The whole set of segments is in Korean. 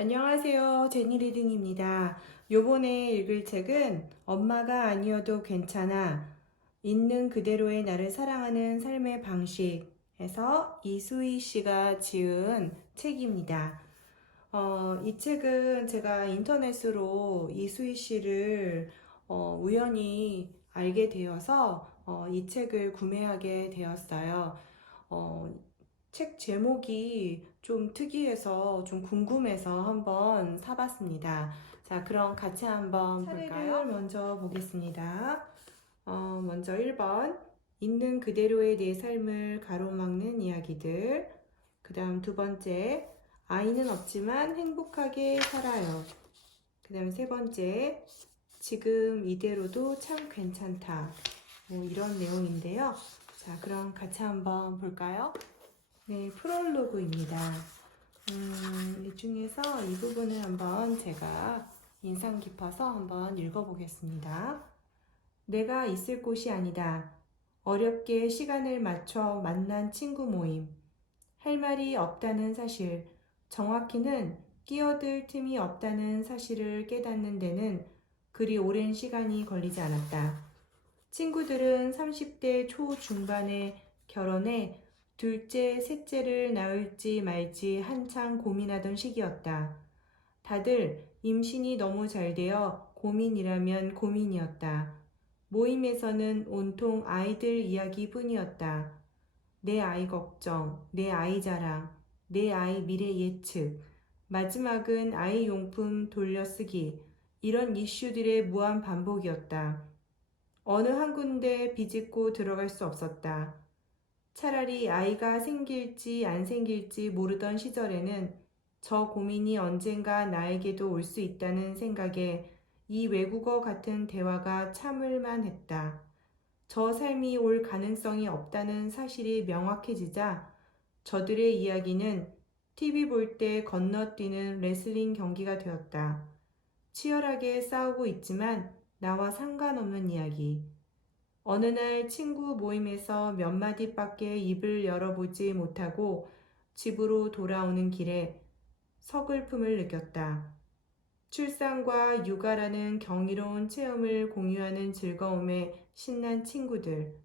안녕하세요. 제니 리딩입니다. 요번에 읽을 책은 엄마가 아니어도 괜찮아. 있는 그대로의 나를 사랑하는 삶의 방식에서 이수희 씨가 지은 책입니다. 이 책은 제가 인터넷으로 이수희 씨를 우연히 알게 되어서 이 책을 구매하게 되었어요. 어, 책 제목이 좀 특이해서 좀 궁금해서 한번 사봤습니다. 자, 그럼 같이 한번 볼까요? 차례를 먼저 보겠습니다. 먼저 1번. 있는 그대로의 내 삶을 가로막는 이야기들. 그 다음 두 번째. 아이는 없지만 행복하게 살아요. 그 다음 세 번째. 지금 이대로도 참 괜찮다. 뭐 이런 내용인데요. 자, 그럼 같이 한번 볼까요? 네, 프롤로그입니다. 이 중에서 이 부분을 한번 제가 인상 깊어서 한번 읽어보겠습니다. 내가 있을 곳이 아니다. 어렵게 시간을 맞춰 만난 친구 모임. 할 말이 없다는 사실. 정확히는 끼어들 틈이 없다는 사실을 깨닫는 데는 그리 오랜 시간이 걸리지 않았다. 친구들은 30대 초중반에 결혼해 둘째, 셋째를 낳을지 말지 한창 고민하던 시기였다. 다들 임신이 너무 잘 되어 고민이라면 고민이었다. 모임에서는 온통 아이들 이야기뿐이었다. 내 아이 걱정, 내 아이 자랑, 내 아이 미래 예측, 마지막은 아이 용품 돌려쓰기, 이런 이슈들의 무한 반복이었다. 어느 한 군데 비집고 들어갈 수 없었다. 차라리 아이가 생길지 안 생길지 모르던 시절에는 저 고민이 언젠가 나에게도 올 수 있다는 생각에 이 외국어 같은 대화가 참을만 했다. 저 삶이 올 가능성이 없다는 사실이 명확해지자 저들의 이야기는 TV 볼 때 건너뛰는 레슬링 경기가 되었다. 치열하게 싸우고 있지만 나와 상관없는 이야기. 어느 날 친구 모임에서 몇 마디밖에 입을 열어보지 못하고 집으로 돌아오는 길에 서글픔을 느꼈다. 출산과 육아라는 경이로운 체험을 공유하는 즐거움에 신난 친구들.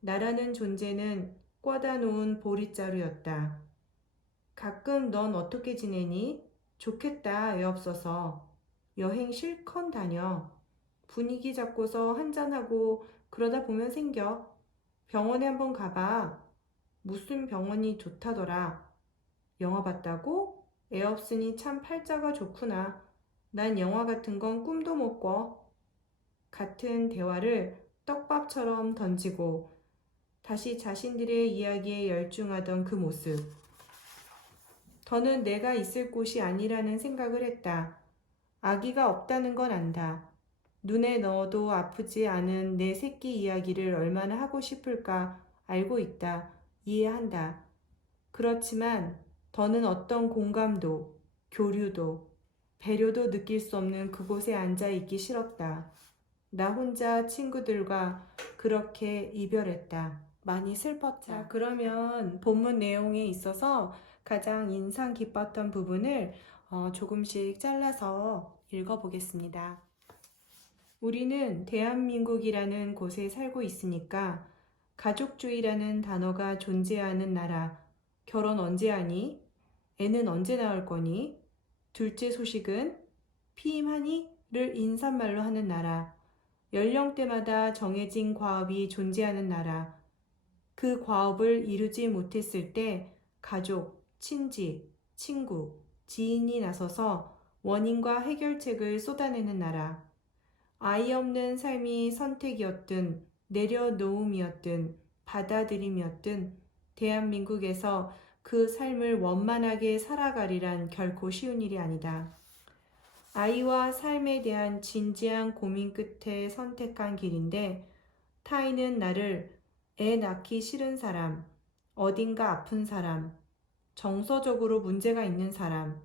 나라는 존재는 꽂아 놓은 보릿자루였다. 가끔 넌 어떻게 지내니? 좋겠다, 애 없어서. 여행 실컷 다녀. 분위기 잡고서 한잔하고 그러다 보면 생겨. 병원에 한번 가봐. 무슨 병원이 좋다더라. 영화 봤다고? 애 없으니 참 팔자가 좋구나. 난 영화 같은 건 꿈도 못 꿔. 같은 대화를 떡밥처럼 던지고 다시 자신들의 이야기에 열중하던 그 모습. 더는 내가 있을 곳이 아니라는 생각을 했다. 아기가 없다는 건 안다. 눈에 넣어도 아프지 않은 내 새끼 이야기를 얼마나 하고 싶을까 알고 있다. 이해한다. 그렇지만 더는 어떤 공감도, 교류도, 배려도 느낄 수 없는 그곳에 앉아 있기 싫었다. 나 혼자 친구들과 그렇게 이별했다. 많이 슬펐다. 자, 그러면 본문 내용에 있어서 가장 인상 깊었던 부분을 조금씩 잘라서 읽어보겠습니다. 우리는 대한민국이라는 곳에 살고 있으니까 가족주의라는 단어가 존재하는 나라. 결혼 언제 하니? 애는 언제 낳을 거니? 둘째 소식은? 피임하니? 를 인사말로 하는 나라. 연령대마다 정해진 과업이 존재하는 나라. 그 과업을 이루지 못했을 때 가족, 친지, 친구, 지인이 나서서 원인과 해결책을 쏟아내는 나라. 아이 없는 삶이 선택이었든 내려놓음이었든 받아들임이었든 대한민국에서 그 삶을 원만하게 살아가리란 결코 쉬운 일이 아니다. 아이와 삶에 대한 진지한 고민 끝에 선택한 길인데 타인은 나를 애 낳기 싫은 사람, 어딘가 아픈 사람, 정서적으로 문제가 있는 사람,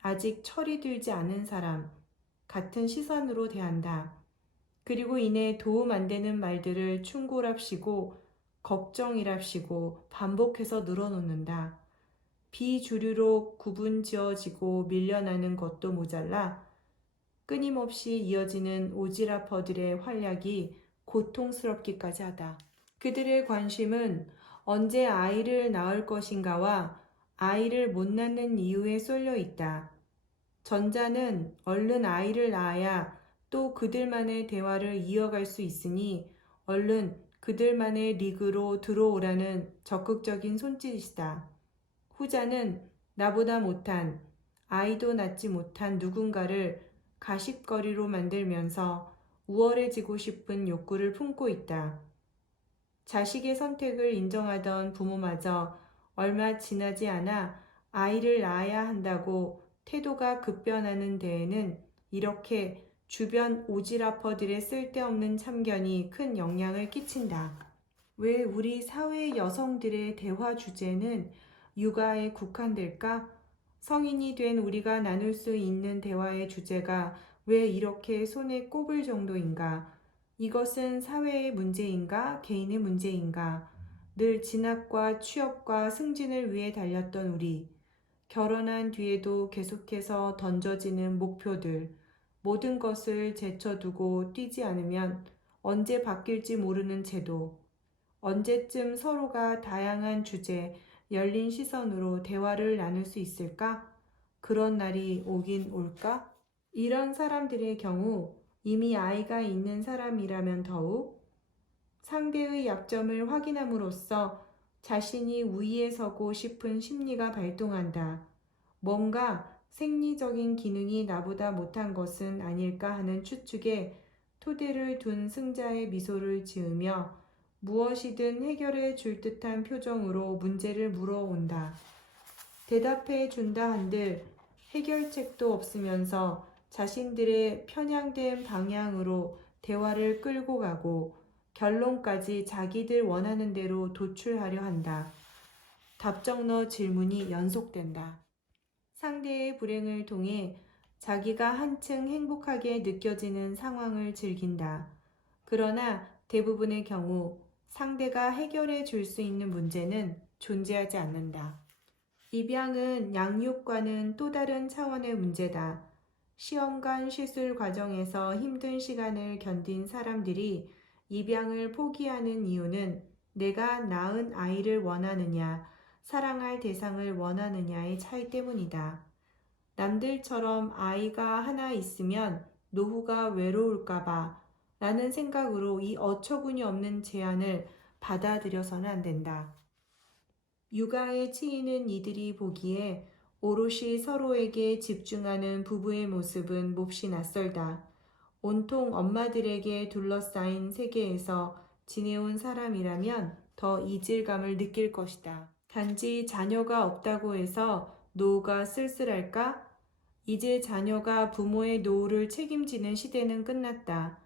아직 철이 들지 않은 사람 같은 시선으로 대한다. 그리고 이내 도움 안 되는 말들을 충고랍시고 걱정이랍시고 반복해서 늘어놓는다. 비주류로 구분 지어지고 밀려나는 것도 모자라 끊임없이 이어지는 오지라퍼들의 활약이 고통스럽기까지 하다. 그들의 관심은 언제 아이를 낳을 것인가와 아이를 못 낳는 이유에 쏠려 있다. 전자는 얼른 아이를 낳아야 또 그들만의 대화를 이어갈 수 있으니 얼른 그들만의 리그로 들어오라는 적극적인 손짓이다. 후자는 나보다 못한, 아이도 낳지 못한 누군가를 가십거리로 만들면서 우월해지고 싶은 욕구를 품고 있다. 자식의 선택을 인정하던 부모마저 얼마 지나지 않아 아이를 낳아야 한다고 태도가 급변하는 데에는 이렇게 주변 오지라퍼들의 쓸데없는 참견이 큰 영향을 끼친다. 왜 우리 사회 여성들의 대화 주제는 육아에 국한될까? 성인이 된 우리가 나눌 수 있는 대화의 주제가 왜 이렇게 손에 꼽을 정도인가? 이것은 사회의 문제인가? 개인의 문제인가? 늘 진학과 취업과 승진을 위해 달렸던 우리. 결혼한 뒤에도 계속해서 던져지는 목표들. 모든 것을 제쳐두고 뛰지 않으면 언제 바뀔지 모르는 제도. 언제쯤 서로가 다양한 주제, 열린 시선으로 대화를 나눌 수 있을까? 그런 날이 오긴 올까? 이런 사람들의 경우 이미 아이가 있는 사람이라면 더욱 상대의 약점을 확인함으로써 자신이 우위에 서고 싶은 심리가 발동한다. 뭔가 생리적인 기능이 나보다 못한 것은 아닐까 하는 추측에 토대를 둔 승자의 미소를 지으며 무엇이든 해결해 줄 듯한 표정으로 문제를 물어온다. 대답해 준다 한들 해결책도 없으면서 자신들의 편향된 방향으로 대화를 끌고 가고 결론까지 자기들 원하는 대로 도출하려 한다. 답정너 질문이 연속된다. 상대의 불행을 통해 자기가 한층 행복하게 느껴지는 상황을 즐긴다. 그러나 대부분의 경우 상대가 해결해 줄 수 있는 문제는 존재하지 않는다. 입양은 양육과는 또 다른 차원의 문제다. 시험관 시술 과정에서 힘든 시간을 견딘 사람들이 입양을 포기하는 이유는 내가 낳은 아이를 원하느냐, 사랑할 대상을 원하느냐의 차이 때문이다. 남들처럼 아이가 하나 있으면 노후가 외로울까봐 라는 생각으로 이 어처구니 없는 제안을 받아들여서는 안 된다. 육아에 치이는 이들이 보기에 오롯이 서로에게 집중하는 부부의 모습은 몹시 낯설다. 온통 엄마들에게 둘러싸인 세계에서 지내온 사람이라면 더 이질감을 느낄 것이다. 단지 자녀가 없다고 해서 노후가 쓸쓸할까? 이제 자녀가 부모의 노후를 책임지는 시대는 끝났다.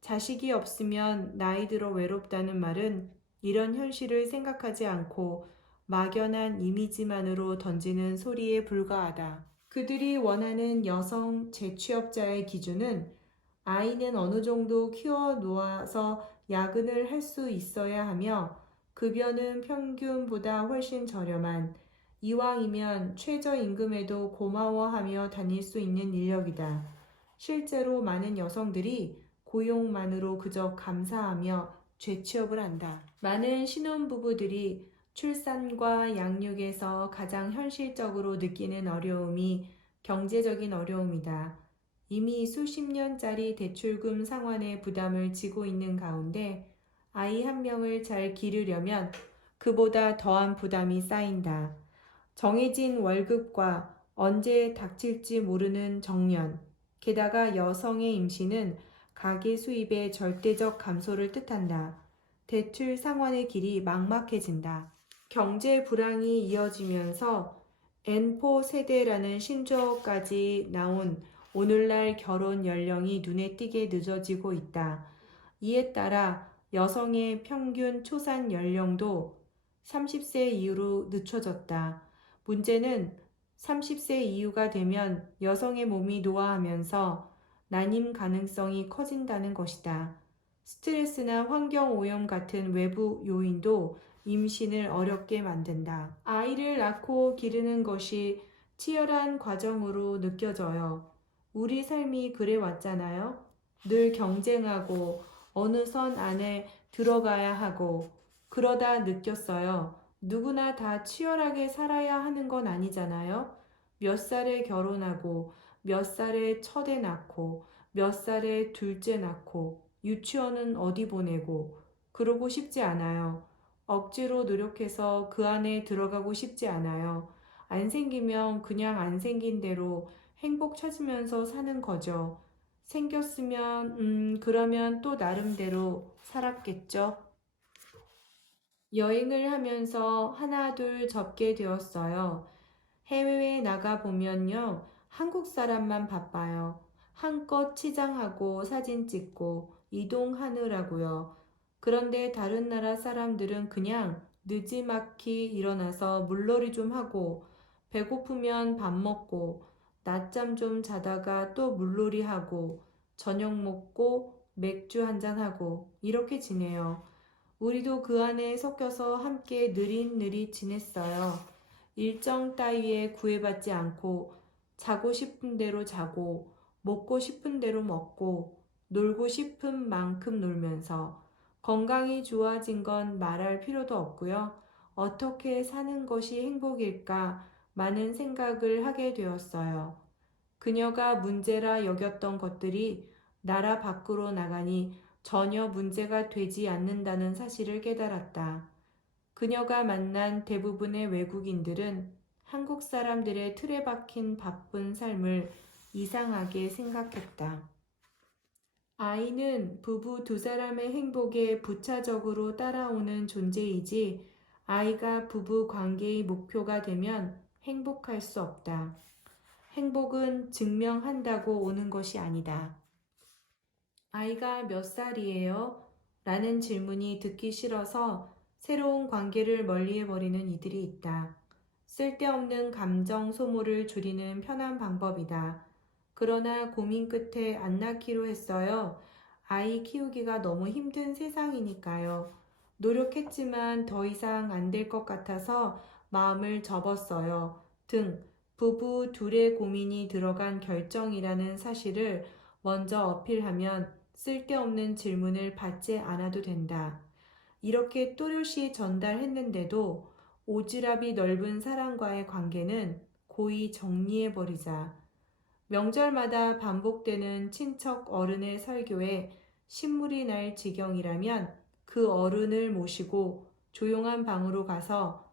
자식이 없으면 나이 들어 외롭다는 말은 이런 현실을 생각하지 않고 막연한 이미지만으로 던지는 소리에 불과하다. 그들이 원하는 여성 재취업자의 기준은 아이는 어느 정도 키워 놓아서 야근을 할 수 있어야 하며 급여는 평균보다 훨씬 저렴한 이왕이면 최저임금에도 고마워하며 다닐 수 있는 인력이다. 실제로 많은 여성들이 고용만으로 그저 감사하며 재취업을 한다. 많은 신혼부부들이 출산과 양육에서 가장 현실적으로 느끼는 어려움이 경제적인 어려움이다. 이미 수십 년짜리 대출금 상환의 부담을 지고 있는 가운데 아이 한 명을 잘 기르려면 그보다 더한 부담이 쌓인다. 정해진 월급과 언제 닥칠지 모르는 정년, 게다가 여성의 임신은 가계 수입의 절대적 감소를 뜻한다. 대출 상환의 길이 막막해진다. 경제 불황이 이어지면서 N4 세대라는 신조어까지 나온 오늘날 결혼 연령이 눈에 띄게 늦어지고 있다. 이에 따라 여성의 평균 초산 연령도 30세 이후로 늦춰졌다. 문제는 30세 이후가 되면 여성의 몸이 노화하면서 난임 가능성이 커진다는 것이다. 스트레스나 환경 오염 같은 외부 요인도 임신을 어렵게 만든다. 아이를 낳고 기르는 것이 치열한 과정으로 느껴져요. 우리 삶이 그래 왔잖아요. 늘 경쟁하고 어느 선 안에 들어가야 하고 그러다 느꼈어요. 누구나 다 치열하게 살아야 하는 건 아니잖아요. 몇 살에 결혼하고 몇 살에 첫애 낳고 몇 살에 둘째 낳고 유치원은 어디 보내고 그러고 싶지 않아요. 억지로 노력해서 그 안에 들어가고 싶지 않아요. 안 생기면 그냥 안 생긴 대로 행복 찾으면서 사는 거죠. 생겼으면, 그러면 또 나름대로 살았겠죠. 여행을 하면서 하나 둘 접게 되었어요. 해외에 나가 보면요. 한국 사람만 바빠요. 한껏 치장하고 사진 찍고 이동하느라고요. 그런데 다른 나라 사람들은 그냥 느지막이 일어나서 물놀이 좀 하고 배고프면 밥 먹고 낮잠 좀 자다가 또 물놀이 하고 저녁 먹고 맥주 한잔 하고 이렇게 지내요. 우리도 그 안에 섞여서 함께 느릿느릿 지냈어요. 일정 따위에 구애받지 않고 자고 싶은 대로 자고 먹고 싶은 대로 먹고 놀고 싶은 만큼 놀면서 건강이 좋아진 건 말할 필요도 없고요. 어떻게 사는 것이 행복일까 많은 생각을 하게 되었어요. 그녀가 문제라 여겼던 것들이 나라 밖으로 나가니 전혀 문제가 되지 않는다는 사실을 깨달았다. 그녀가 만난 대부분의 외국인들은 한국 사람들의 틀에 박힌 바쁜 삶을 이상하게 생각했다. 아이는 부부 두 사람의 행복에 부차적으로 따라오는 존재이지 아이가 부부 관계의 목표가 되면 행복할 수 없다. 행복은 증명한다고 오는 것이 아니다. 아이가 몇 살이에요? 라는 질문이 듣기 싫어서 새로운 관계를 멀리해버리는 이들이 있다. 쓸데없는 감정 소모를 줄이는 편한 방법이다. 그러나 고민 끝에 안 낳기로 했어요. 아이 키우기가 너무 힘든 세상이니까요. 노력했지만 더 이상 안 될 것 같아서 마음을 접었어요. 등 부부 둘의 고민이 들어간 결정이라는 사실을 먼저 어필하면 쓸데없는 질문을 받지 않아도 된다. 이렇게 또렷이 전달했는데도 오지랖이 넓은 사람과의 관계는 고이 정리해버리자. 명절마다 반복되는 친척 어른의 설교에 신물이 날 지경이라면 그 어른을 모시고 조용한 방으로 가서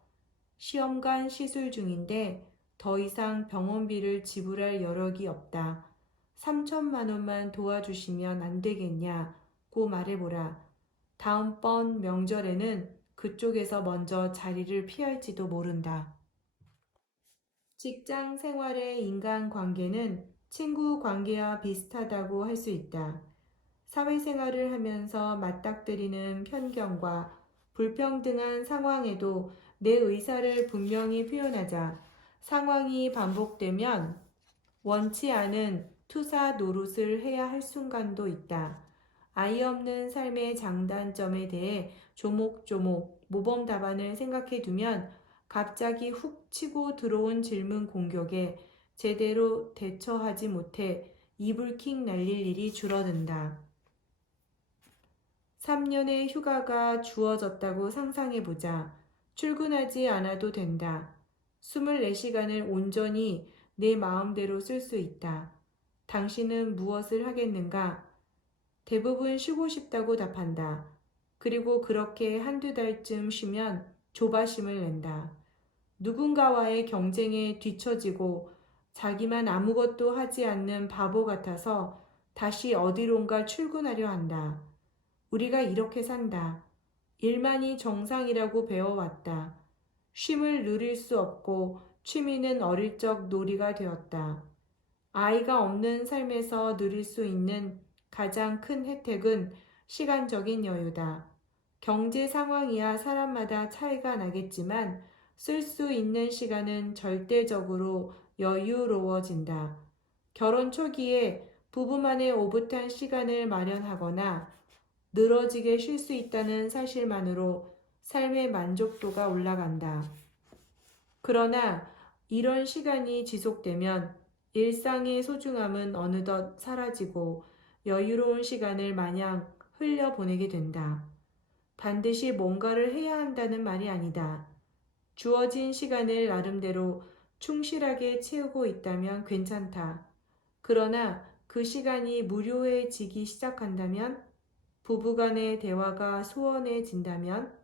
시험관 시술 중인데 더 이상 병원비를 지불할 여력이 없다. 3천만 원만 도와주시면 안 되겠냐고 말해보라. 다음번 명절에는 그쪽에서 먼저 자리를 피할지도 모른다. 직장 생활의 인간관계는 친구 관계와 비슷하다고 할 수 있다. 사회생활을 하면서 맞닥뜨리는 편견과 불평등한 상황에도 내 의사를 분명히 표현하자 상황이 반복되면 원치 않은 투사 노릇을 해야 할 순간도 있다. 아이 없는 삶의 장단점에 대해 조목조목 모범 답안을 생각해 두면 갑자기 훅 치고 들어온 질문 공격에 제대로 대처하지 못해 이불킥 날릴 일이 줄어든다. 3년의 휴가가 주어졌다고 상상해보자. 출근하지 않아도 된다. 24시간을 온전히 내 마음대로 쓸 수 있다. 당신은 무엇을 하겠는가? 대부분 쉬고 싶다고 답한다. 그리고 그렇게 한두 달쯤 쉬면 조바심을 낸다. 누군가와의 경쟁에 뒤처지고 자기만 아무것도 하지 않는 바보 같아서 다시 어디론가 출근하려 한다. 우리가 이렇게 산다. 일만이 정상이라고 배워왔다. 쉼을 누릴 수 없고 취미는 어릴 적 놀이가 되었다. 아이가 없는 삶에서 누릴 수 있는 가장 큰 혜택은 시간적인 여유다. 경제 상황이야 사람마다 차이가 나겠지만 쓸 수 있는 시간은 절대적으로 여유로워진다. 결혼 초기에 부부만의 오붓한 시간을 마련하거나 늘어지게 쉴 수 있다는 사실만으로 삶의 만족도가 올라간다. 그러나 이런 시간이 지속되면 일상의 소중함은 어느덧 사라지고 여유로운 시간을 마냥 흘려보내게 된다. 반드시 뭔가를 해야 한다는 말이 아니다. 주어진 시간을 나름대로 충실하게 채우고 있다면 괜찮다. 그러나 그 시간이 무료해지기 시작한다면, 부부간의 대화가 소원해진다면,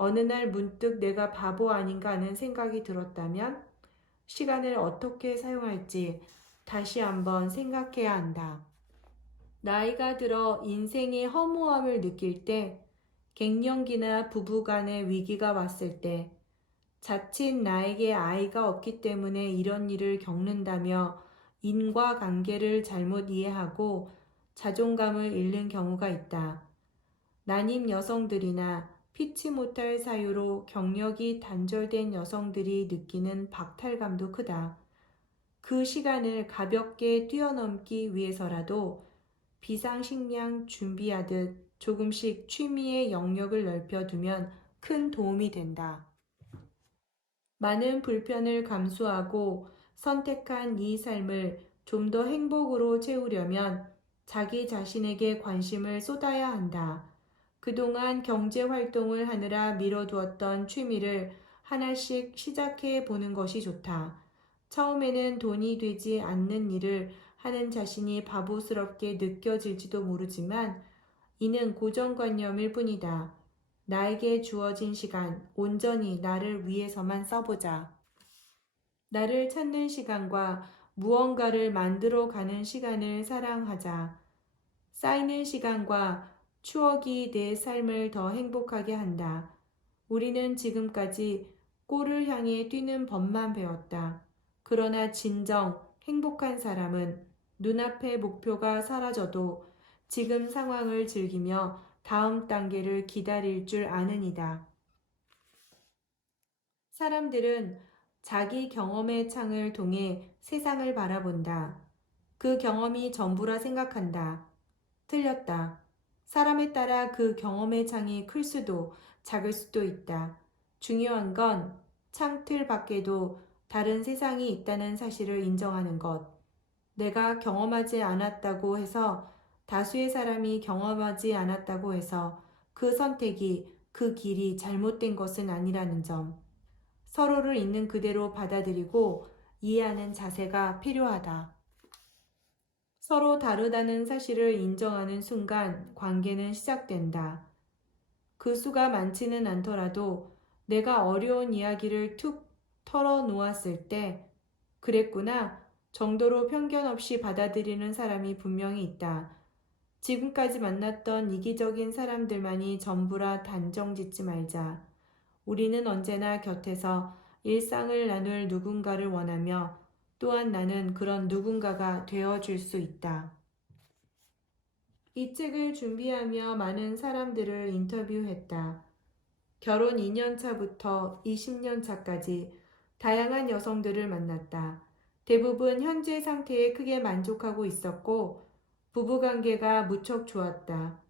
어느 날 문득 내가 바보 아닌가 하는 생각이 들었다면, 시간을 어떻게 사용할지 다시 한번 생각해야 한다. 나이가 들어 인생의 허무함을 느낄 때, 갱년기나 부부간의 위기가 왔을 때, 자칫 나에게 아이가 없기 때문에 이런 일을 겪는다며 인과관계를 잘못 이해하고 자존감을 잃는 경우가 있다. 난임 여성들이나 피치 못할 사유로 경력이 단절된 여성들이 느끼는 박탈감도 크다. 그 시간을 가볍게 뛰어넘기 위해서라도 비상식량 준비하듯 조금씩 취미의 영역을 넓혀두면 큰 도움이 된다. 많은 불편을 감수하고 선택한 이 삶을 좀 더 행복으로 채우려면 자기 자신에게 관심을 쏟아야 한다. 그동안 경제 활동을 하느라 미뤄두었던 취미를 하나씩 시작해 보는 것이 좋다. 처음에는 돈이 되지 않는 일을 하는 자신이 바보스럽게 느껴질지도 모르지만 이는 고정관념일 뿐이다. 나에게 주어진 시간, 온전히 나를 위해서만 써보자. 나를 찾는 시간과 무언가를 만들어 가는 시간을 사랑하자. 쌓이는 시간과 추억이 내 삶을 더 행복하게 한다. 우리는 지금까지 꼴을 향해 뛰는 법만 배웠다. 그러나 진정 행복한 사람은 눈앞의 목표가 사라져도 지금 상황을 즐기며 다음 단계를 기다릴 줄 아느니다. 사람들은 자기 경험의 창을 통해 세상을 바라본다. 그 경험이 전부라 생각한다. 틀렸다. 사람에 따라 그 경험의 창이 클 수도 작을 수도 있다. 중요한 건 창틀 밖에도 다른 세상이 있다는 사실을 인정하는 것. 내가 경험하지 않았다고 해서, 다수의 사람이 경험하지 않았다고 해서 그 선택이, 그 길이 잘못된 것은 아니라는 점. 서로를 있는 그대로 받아들이고 이해하는 자세가 필요하다. 서로 다르다는 사실을 인정하는 순간 관계는 시작된다. 그 수가 많지는 않더라도 내가 어려운 이야기를 툭 털어놓았을 때, 그랬구나 정도로 편견 없이 받아들이는 사람이 분명히 있다. 지금까지 만났던 이기적인 사람들만이 전부라 단정 짓지 말자. 우리는 언제나 곁에서 일상을 나눌 누군가를 원하며, 또한 나는 그런 누군가가 되어줄 수 있다. 이 책을 준비하며 많은 사람들을 인터뷰했다. 결혼 2년 차부터 20년 차까지 다양한 여성들을 만났다. 대부분 현재 상태에 크게 만족하고 있었고 부부관계가 무척 좋았다.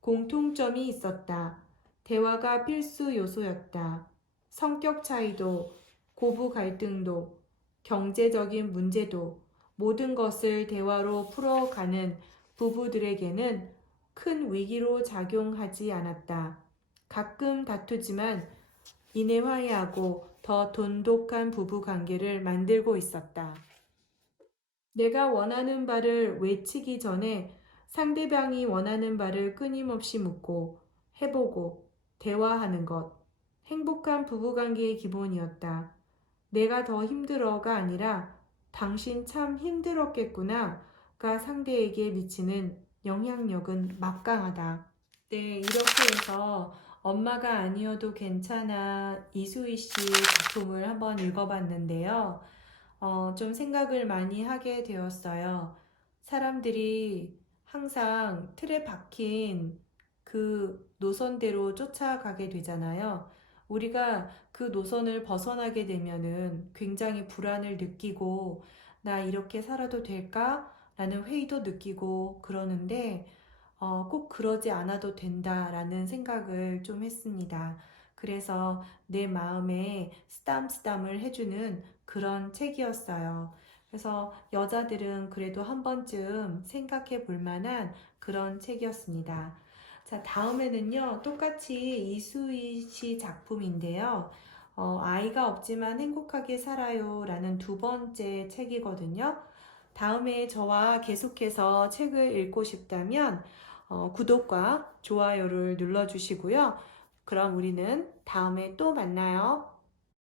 공통점이 있었다. 대화가 필수 요소였다. 성격 차이도, 고부 갈등도, 경제적인 문제도 모든 것을 대화로 풀어가는 부부들에게는 큰 위기로 작용하지 않았다. 가끔 다투지만 이내 화해하고 더 돈독한 부부 관계를 만들고 있었다. 내가 원하는 바를 외치기 전에 상대방이 원하는 바를 끊임없이 묻고 해보고 대화하는 것. 행복한 부부관계의 기본이었다. 내가 더 힘들어가 아니라 당신 참 힘들었겠구나가 상대에게 미치는 영향력은 막강하다. 네, 이렇게 해서 엄마가 아니어도 괜찮아 이수희 씨의 작품을 한번 읽어봤는데요. 좀 생각을 많이 하게 되었어요. 사람들이 항상 틀에 박힌 그 노선대로 쫓아가게 되잖아요. 우리가 그 노선을 벗어나게 되면은 굉장히 불안을 느끼고, 나 이렇게 살아도 될까? 라는 회의도 느끼고 그러는데, 꼭 그러지 않아도 된다라는 생각을 좀 했습니다. 그래서 내 마음에 쓰담쓰담을 해주는 그런 책이었어요. 그래서 여자들은 그래도 한 번쯤 생각해 볼 만한 그런 책이었습니다. 자, 다음에는요, 똑같이 이수희 씨 작품인데요. 아이가 없지만 행복하게 살아요 라는 두 번째 책이거든요. 다음에 저와 계속해서 책을 읽고 싶다면 구독과 좋아요를 눌러주시고요. 그럼 우리는 다음에 또 만나요.